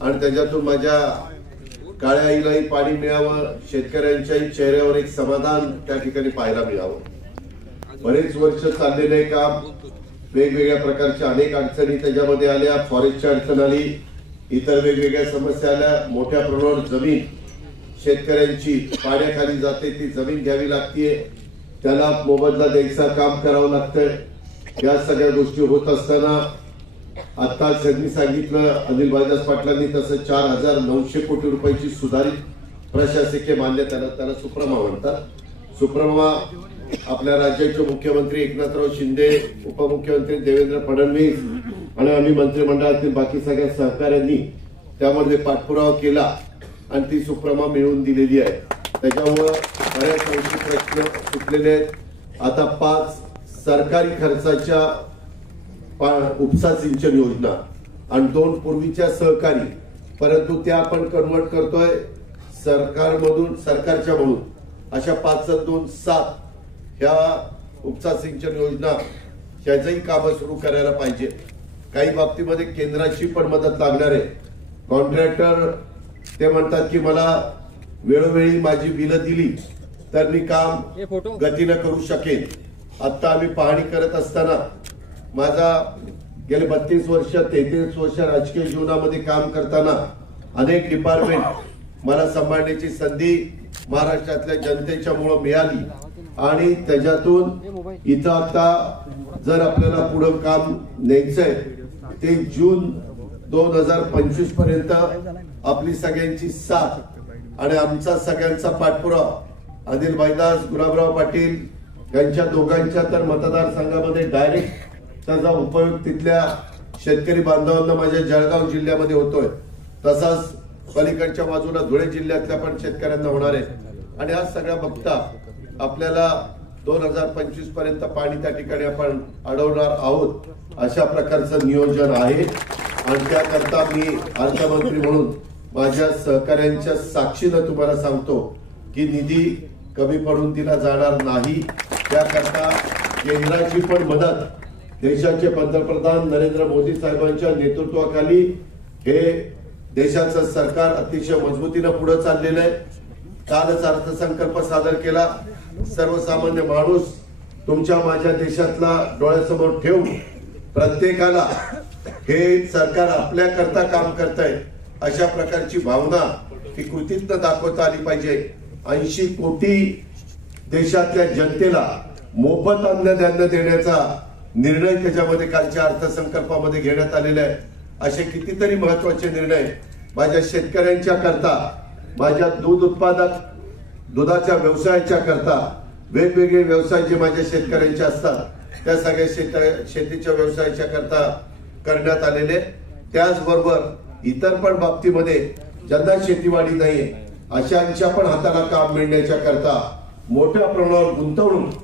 आणि त्याच्यातून माझ्या काळ्या आईलाही पाणी मिळावं, शेतकऱ्यांच्याही चेहऱ्यावर एक समाधान त्या ठिकाणी पाहायला मिळावं। बरेच वर्ष चाललेले काम, वेगवेगळ्या प्रकारच्या अनेक अडचणी त्याच्यामध्ये आल्या, फॉरेस्टची अडचण आली, इतर वेगवेगळ्या समस्या आल्या, मोठ्या प्रमाणावर जमीन शेतकऱ्यांची पाण्याखाली जाते, ती जमीन घ्यावी लागते, त्याला मोबदला द्यायचा काम करावं लागतंय। या सगळ्या गोष्टी होत असताना आता त्यांनी सांगितलं, अनिल भाईदास पाटलांनी, तसं 4,900 कोटी रुपयाची सुधारित प्रशासकीय मान्यता, त्याला सुप्रमा म्हणतात। सुप्रमा आपल्या राज्याचे मुख्यमंत्री एकनाथराव शिंदे, उपमुख्यमंत्री देवेंद्र फडणवीस आणि आम्ही मंत्रिमंडळातील बाकी सगळ्या सहकाऱ्यांनी त्यामध्ये पाठपुरावा केला आणि ती सुप्रमा मिळवून दिलेली आहे। त्याच्यामुळे बऱ्याच अंशी प्रश्न सुटलेले आहेत। आता 5 सरकारी खर्चाच्या उपसा सिंचन योजना आणि 2 पूर्वीच्या सहकारी, परंतु त्या आपण कन्वर्ट करतोय सरकारच्या म्हणून अशा 5 आणि 2 7 ह्या उपसा सिंचन योजना ह्याचंही काम सुरू करायला पाहिजे। काही बाबतीमध्ये केंद्राची पण मदत लागणार आहे। कॉन्ट्रॅक्टर ते म्हणतात की मला वेळोवेळी माझी बिलं दिली तर मी काम गतीनं करू शकेन। आता आम्ही पाहणी करत असताना माझा गेले 32 वर्ष 33 वर्ष राजकीय जीवनामध्ये काम करताना अनेक डिपार्टमेंट मला सांभाळण्याची संधी महाराष्ट्रातल्या जनतेच्या मुळे मिळाली आणि त्याच्यातून इथं आता जर आपल्याला पुढे काम न्यायचंय ते जून 2025 पर्यंत आपली सगळ्यांची साथ आणि आमचा सगळ्यांचा पाठपुरावा, अनिल भाईदास, गुलाबराव पाटील यांच्या दोघांच्या तर मतदारसंघामध्ये डायरेक्ट त्याचा उपयोग तिथल्या शेतकरी बांधवांना माझ्या जळगाव जिल्ह्यामध्ये होतोय, तसाच पलीकडच्या बाजूला धुळे जिल्ह्यातल्या पण शेतकऱ्यांना होणार आहे। आणि हा सगळा बघता आपल्याला 2025 पर्यंत पाणी त्या ठिकाणी आपण अडवणार आहोत, अशा प्रकारचं नियोजन आहे। आणि त्याकरता मी अर्थमंत्री म्हणून माझ्या सहकाऱ्यांच्या साक्षीनं तुम्हाला सांगतो की निधी कमी पडून दिला जाणार नाही। त्याकरता केंद्राची पण मदत, देशाचे पंतप्रधान नरेंद्र मोदी साहेबांच्या नेतृत्वाखाली हे देशाचं सरकार अतिशय मजबूतीनं पुढे चाललेलं आहे। कालच अर्थसंकल्प सादर केला। सर्वसामान्य माणूस तुमच्या माझ्या देशातला डोळ्यासमोर ठेवून प्रत्येकाला हे सरकार आपल्या करता काम करतंय अशा प्रकारची भावना ही कृतीतनं दाखवता आली पाहिजे। 80 कोटी देशातल्या जनतेला मोफत अन्नधान्य देण्याचा निर्णय त्याच्यामध्ये कालच्या अर्थसंकल्पामध्ये घेण्यात आलेला आहे। असे कितीतरी महत्वाचे निर्णय माझ्या शेतकऱ्यांच्या करता, माझ्या दूध उत्पादक दुधाच्या व्यवसायाच्या करता, वेगवेगळे व्यवसाय जे माझ्या शेतकऱ्यांचे असतात त्या सगळ्या शेतीच्या व्यवसायाच्या करता करण्यात आलेले। त्याचबरोबर इतर पण बाबतीमध्ये ज्यांना शेतीवाडी नाहीये अशांच्या पण हाताला काम मिळण्याच्या करता मोठ्या प्रमाणावर गुंतवणूक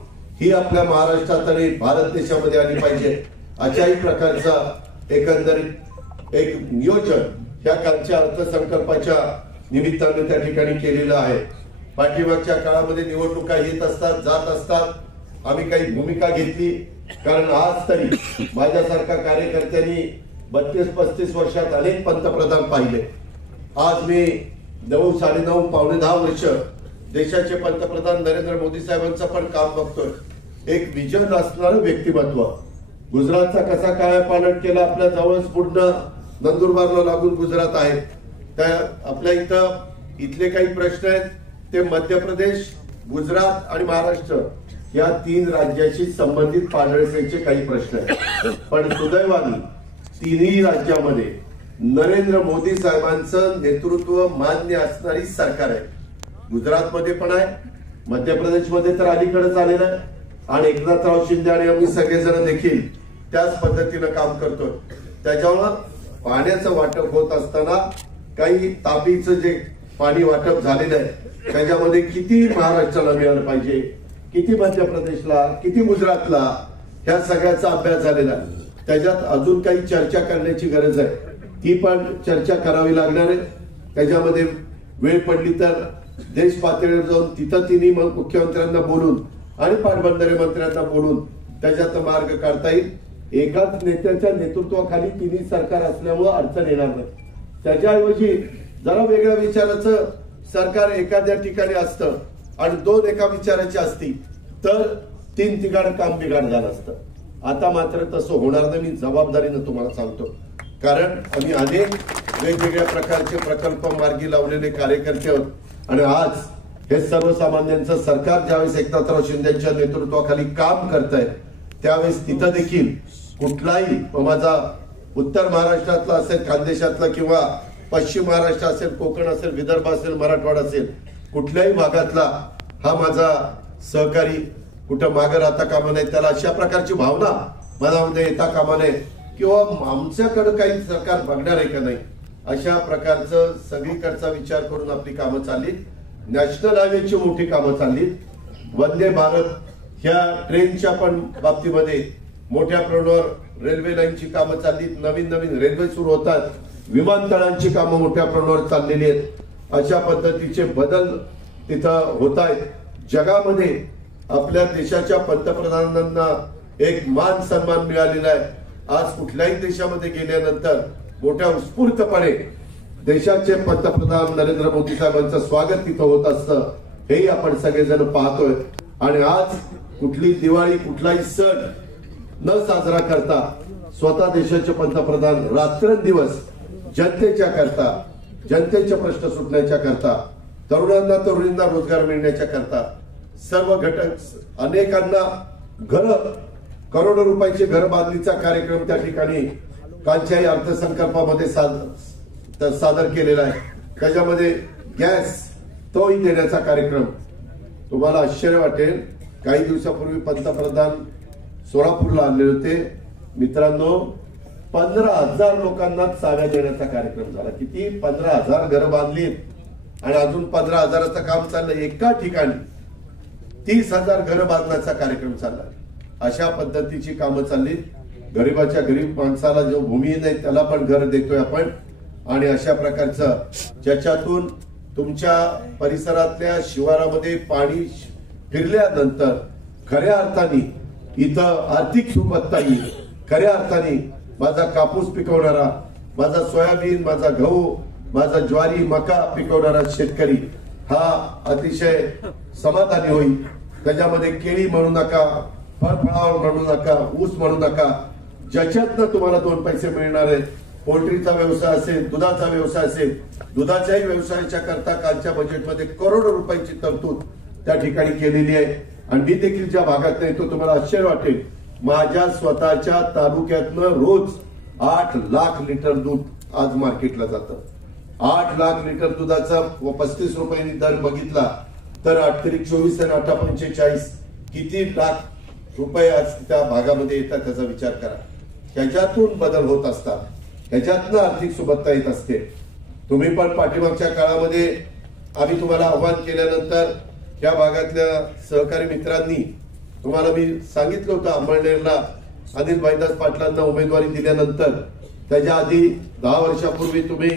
ही आपल्या महाराष्ट्रात आणि भारत देशामध्ये आली पाहिजे, अशाही प्रकारचा एकंदरीत एक नियोजन या कालच्या अर्थसंकल्पाच्या निमित्ताने त्या ठिकाणी केलेलं आहे। पाठीमागच्या काळामध्ये निवडणुका येत असतात, जात असतात, आम्ही काही भूमिका घेतली, कारण आज तरी माझ्यासारख्या कार्यकर्त्यांनी 32-35 वर्षात अनेक पंतप्रधान पाहिले। आज मी 9, 9.5, पावणे 10 वर्ष देशाचे पंतप्रधान नरेंद्र मोदी साहेबांचं पण काम बघतोय। एक विजन असणारं व्यक्तिमत्व, गुजरातचा कसा काळा पालट केला, आपल्या जवळच पूर्ण नंदुरबारला लागून गुजरात आहे, त्या आपल्या इथले काही प्रश्न आहेत ते मध्य प्रदेश, गुजरात आणि महाराष्ट्र या 3 राज्याशी संबंधित पाडळसेचे काही प्रश्न आहेत। पण सुदैवाने तिन्ही राज्यामध्ये नरेंद्र मोदी साहेबांचं नेतृत्व मान्य असणारी सरकार आहे। गुजरातमध्ये पण आहे, मध्य प्रदेशमध्ये तर अलीकडेच आलेलं आहे आणि एकनाथराव शिंदे आणि आम्ही सगळेजण देखील त्याच पद्धतीनं काम करतोय। त्याच्यामुळं पाण्याचं वाटप होत असताना काही तापीचं जे पाणी वाटप झालेलं आहे त्याच्यामध्ये किती महाराष्ट्राला मिळालं पाहिजे, किती मध्य प्रदेशला, किती गुजरातला, ह्या सगळ्याचा अभ्यास झालेला आहे। त्याच्यात अजून काही चर्चा करण्याची गरज आहे, ती पण चर्चा करावी लागणार आहे। त्याच्यामध्ये वेळ पडली तर देश पातळीवर जाऊन तिथं तिन्ही मुख्यमंत्र्यांना बोलून आणि पाटबंधारे मंत्र्यांना बोलून त्याच्यात मार्ग काढता येईल। एकाच नेत्याच्या नेतृत्वाखाली तिन्ही सरकार असल्यामुळे अडचण येणार नाही। त्याच्याऐवजी जरा वेगळ्या विचाराचं सरकार एखाद्या ठिकाणी असतं आणि 2 एका विचाराची असती तर 3 ठिकाण काम बिघाड झालं असतं. आता मात्र तसं होणार नाही. मी जबाबदारीनं तुम्हाला सांगतो, कारण आम्ही अनेक वेगवेगळ्या प्रकारचे प्रकल्प मार्गी लावलेले कार्यकर्ते आहोत आणि आज हे सर्वसामान्यांचं सरकार ज्यावेळेस एकनाथराव शिंदेच्या नेतृत्वाखाली काम करत आहे त्यावेळेस तिथं देखील कुठलाही माझा उत्तर महाराष्ट्रातला असेल, खानदेशातला किंवा पश्चिम महाराष्ट्र असेल, कोकण असेल, विदर्भ असेल, मराठवाडा असेल, कुठल्याही भागातला हा माझा सहकारी कुठं मागे राहता कामा नये, त्याला अशा प्रकारची भावना मनामध्ये येता कामा नये किंवा आमच्याकडे काही सरकार बघणार आहे का नाही, अशा प्रकारचं सगळीकडचा विचार करून आपली कामं चालली. नॅशनल हायवेची मोठी कामं चालली. वंदे भारत ह्या ट्रेनच्या पण बाबतीमध्ये मोठ्या प्रमाणावर रेल्वे लाईनची कामं चालली. नवीन नवीन रेल्वे सुरू होतात. विमानतळांची कामं मोठ्या प्रमाणावर चाललेली आहेत. अशा पद्धतीचे बदल तिथं होत आहेत. जगामध्ये आपल्या देशाच्या पंतप्रधानांना एक मान सन्मान मिळालेला आहे. आज कुठल्याही देशामध्ये गेल्यानंतर मोठ्या उत्स्फूर्तपणे देशाचे पंतप्रधान नरेंद्र मोदी साहेबांचं स्वागत तिथं होत असतं, हेही आपण सगळेजण पाहतोय. आणि आज कुठली दिवाळी, कुठलाही सण न साजरा करता स्वतः देशाचे पंतप्रधान रात्रंदिवस जनतेच्या करता, जनतेचे प्रश्न सुटण्याच्या करता, तरुणांना तरुणींना रोजगार मिळण्याच्या करता, सर्व घटक अनेकांना घर, करोडो रुपयाचे घर बांधणीचा कार्यक्रम त्या ठिकाणी कालच्याही अर्थसंकल्पामध्ये सादर केलेला आहे. त्याच्यामध्ये गॅस तोही देण्याचा कार्यक्रम. तुम्हाला आश्चर्य वाटेल, काही दिवसापूर्वी पंतप्रधान सोलापूरला आले होते. मित्रांनो, 15,000 लोकांना चाव्या देण्याचा कार्यक्रम झाला. किती? 15,000 घरं बांधलीत आणि अजून 15,000चं काम चाललं. एका ठिकाणी 30,000 घरं बांधण्याचा कार्यक्रम चालला. अशा पद्धतीची कामं चालली. गरीबाच्या गरीब माणसाला जो भूमिहीन आहे त्याला पण घर देतोय आपण. आणि अशा प्रकारचं ज्याच्यातून तुमच्या परिसरातल्या शिवारामध्ये पाणी फिरल्यानंतर खऱ्या अर्थाने इथं आर्थिक सुबत्ता येईल. खऱ्या अर्थाने माझा कापूस पिकवणारा, माझा सोयाबीन, माझा गहू, माझा ज्वारी, मका पिकवणारा शेतकरी हा अतिशय समाधानी होईल. त्याच्यामध्ये केळी म्हणू नका, फळफळावळ म्हणू नका, ऊस म्हणू नका, ज्याच्यातनं तुम्हाला 2 पैसे मिळणार आहेत. पोल्ट्रीचा व्यवसाय असेल, दुधाचा व्यवसाय असेल, दुधाच्याही व्यवसायाच्या करता कालच्या बजेटमध्ये करोडो रुपयांची तरतूद त्या ठिकाणी केलेली आहे. आणि मी देखील ज्या भागात येतो तुम्हाला आश्चर्य वाटेल, माझ्या स्वतःच्या तालुक्यातनं रोज 8 लाख लिटर दूध आज मार्केटला जातं. 8 लाख लिटर दुधाचा 35 रुपयांनी दर बघितला तर 8×24 आणि 8×45 किती लाख रुपये आज त्या भागामध्ये येतात त्याचा विचार करा. त्याच्यातून बदल होत असतात, त्याच्यातनं आर्थिक सुबत्ता येत असते. तुम्ही पण पाठीमागच्या काळामध्ये आम्ही तुम्हाला आव्हान केल्यानंतर या भागातल्या सहकारी मित्रांनी तुम्हाला मी सांगितलं होतं, अंमळनेरला अनिल भाईदास पाटलांना उमेदवारी दिल्यानंतर त्याच्या आधी 10 वर्षापूर्वी तुम्ही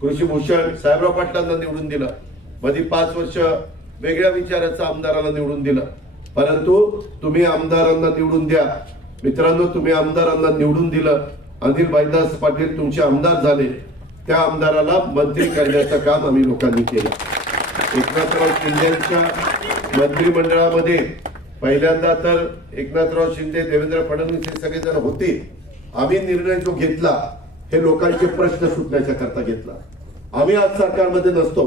कृषीभूषण साहेबराव पाटलांना निवडून दिलं. मध्ये 5 वर्ष वेगळ्या विचाराचं आमदाराला निवडून दिलं. परंतु तुम्ही आमदारांना निवडून द्या. मित्रांनो, तुम्ही आमदारांना निवडून दिलं, अनिल भाईदास पाटील तुमचे आमदार झाले. त्या आमदाराला मंत्री करण्याचं काम आम्ही लोकांनी केलं. एकनाथराव शिंदेच्या मंत्रिमंडळामध्ये पहिल्यांदा तर एकनाथराव शिंदे, देवेंद्र फडणवीस हे सगळेजण होते. आम्ही निर्णय जो घेतला हे लोकांचे प्रश्न सुटण्याच्या करता घेतला. आम्ही आज सरकारमध्ये नसतो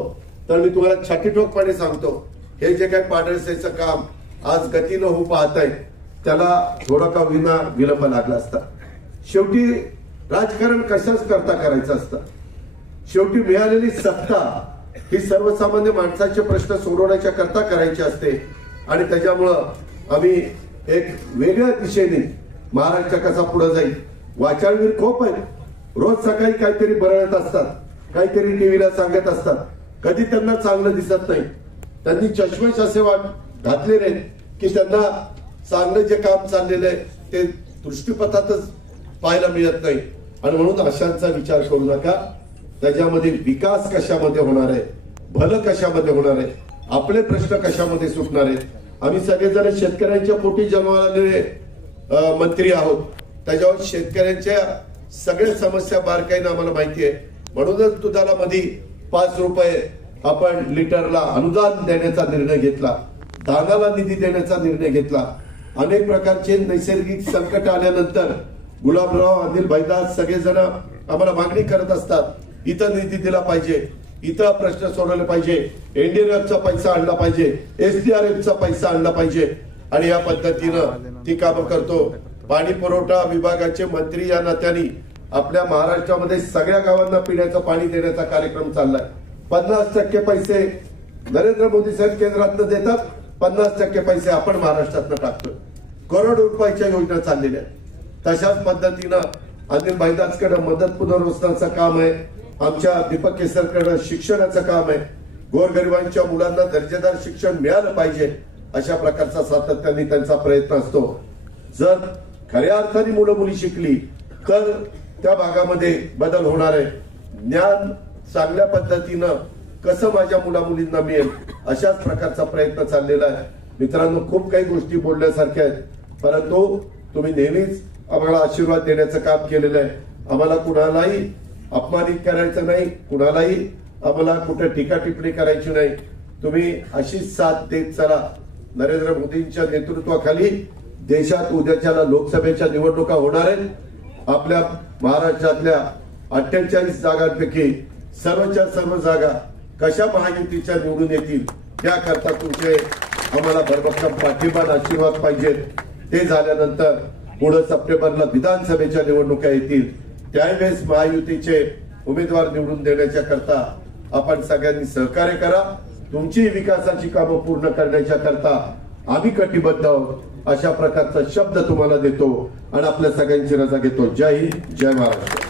तर मी तुम्हाला छातीठोकपणे सांगतो, हे जे काही पाडळसेचं काम आज गतीनं होऊ पाहत आहे त्याला थोडा का विना विलंब लागला असता. शेवटी राजकारण कशाच करता करायचं असतं. शेवटी मिळालेली सत्ता ही सर्वसामान्य माणसाचे प्रश्न सोडवण्याच्या करता करायची असते. आणि त्याच्यामुळं आम्ही एक वेगळ्या दिशेने महाराष्ट्र कसा पुढे जाईल. वाचाळवीर खूप आहेत. रोज सकाळी काहीतरी बरळत असतात, काहीतरी टीव्हीला सांगत असतात. कधी त्यांना चांगलं दिसत नाही. त्यांनी चष्मेश असे घातलेले की त्यांना चांगलं जे काम चाललेलं आहे ते दृष्टीपथातच पाहायला मिळत नाही. आणि म्हणून अशांचा विचार करू नका. त्याच्यामध्ये विकास कशामध्ये होणार आहे, भलं कशामध्ये होणार आहे, आपले प्रश्न कशामध्ये सुटणार आहेत. आम्ही सगळेजण शेतकऱ्यांच्या पोटी जन्मालेले मंत्री आहोत. त्याच्यावर शेतकऱ्यांच्या सगळ्या समस्या बारकाईनं आम्हाला माहिती आहे. म्हणूनच दुधाला 5 रुपये आपण लिटरला अनुदान देण्याचा निर्णय घेतला, धानाला निधी देण्याचा निर्णय घेतला. अनेक प्रकारचे नैसर्गिक संकट आल्यानंतर गुलाबराव, अनिल भाईदास सगळेजण आम्हाला मागणी करत असतात, इथं निधी दिला पाहिजे, इथं प्रश्न सोडवले पाहिजे, एनडीआरएफचा पैसा आणला पाहिजे, एसडीआरएफचा पैसा आणला पाहिजे. आणि या पद्धतीनं ती कामं करतो. पाणी पुरवठा विभागाचे मंत्री या नात्याने आपल्या महाराष्ट्रामध्ये सगळ्या गावांना पिण्याचं पाणी देण्याचा कार्यक्रम चाललाय. 50% पैसे नरेंद्र मोदी साहेब केंद्रातनं देतात, 50% पैसे आपण महाराष्ट्रातनं टाकतोय. करोडो रुपयाच्या योजना चाललेल्या आहेत. तशाच पद्धतीनं अनिल भाईदासकडे मदत पुनर्वसनाचं काम आहे, आमच्या दीपक केसरकडे शिक्षणाचं काम आहे. गोरगरिबांच्या मुलांना दर्जेदार शिक्षण मिळालं पाहिजे अशा प्रकारचा सातत्याने त्यांचा प्रयत्न असतो. जर खऱ्या अर्थाने मुलं मुली शिकली तर त्या भागामध्ये बदल होणार आहे. ज्ञान चांगल्या पद्धतीनं कसं माझ्या मुला मुलींना मिळेल अशाच प्रकारचा प्रयत्न चाललेला आहे. मित्रांनो, खूप काही गोष्टी बोलण्यासारख्या आहेत, परंतु तुम्ही नेहमीच आम्हाला आशीर्वाद देण्याचं काम केलेलं आहे. आम्हाला कुणालाही अपमानित करायचं नाही, कुणालाही आम्हाला कुठे टीका टिप्पणी करायची नाही. तुम्ही अशीच साथ देत चला. नरेंद्र मोदींच्या नेतृत्वाखाली देशात उद्याच्याला लोकसभेच्या निवडणुका होणार आहेत. आपल्या महाराष्ट्रातल्या 48 जागांपैकी सर्वच्या सर्व जागा कशा महायुतीच्या निवडून येतील त्याकरता तुमचे आम्हाला भरभक्कम पाठिंबा आशीर्वाद पाहिजेत. ते झाल्यानंतर पुढे सप्टेंबरला विधानसभेच्या निवडणुका येतील, त्यावेळेस महायुतीचे उमेदवार निवडून देण्याच्या करता आपण सगळ्यांनी सहकार्य करा. तुमची विकासाची कामं पूर्ण करण्याच्या करता आम्ही कटिबद्ध आहोत अशा प्रकारचा शब्द तुम्हाला देतो आणि आपल्या सगळ्यांची रजा घेतो. जय हिंद, जय महाराष्ट्र.